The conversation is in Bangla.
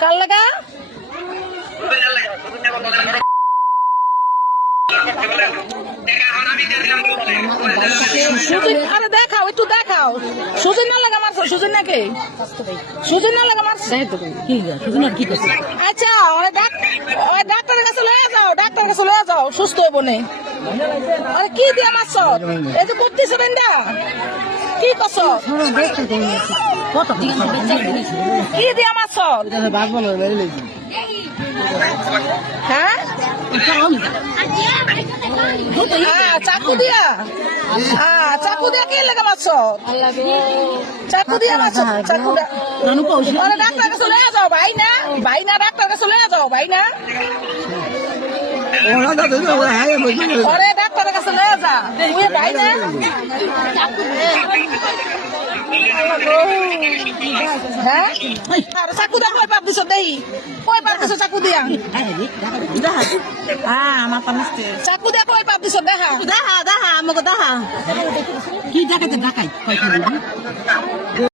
কার লাগা সুজন? আরে দেখাও, একটু দেখাও। সুজন না লাগা মারছো? সুজন নাকি? সুজন না লাগা মারছো? কি করছে? আচ্ছা, ওই ডাক্তারের কাছে লয়ে যাও, ডাক্তারের কাছে লয়ে যাও, সুস্থ হইব নে। আরে কি দিয়া মারছো? এই যে করতেছে বেন্দা, কি করছো? কি দিয়া মারছো? হ্যাঁ, চাকু দিয়া? চাকু দিয়া কে লেগে মারছো? চাকু দিয়া মারছো? চাকু দিয়া? আরে ডাক্তার কাছে লয়ে যাও ভাই না, ভাই না, ডাক্তার কাছে লয়ে যাও ভাই না। আরে ডাক্তারের কাছে লয়ে যা, তুই ভাই না। হ্যাঁ, চাকু দিয়া কয় পাপ দিছো? দেই কয় পাপ দিছো চাকু দিয়া? চাকু দিয়া কয় পাপ দিছো? দেখা আমাকে দেখা কি দেখাতে দেখাই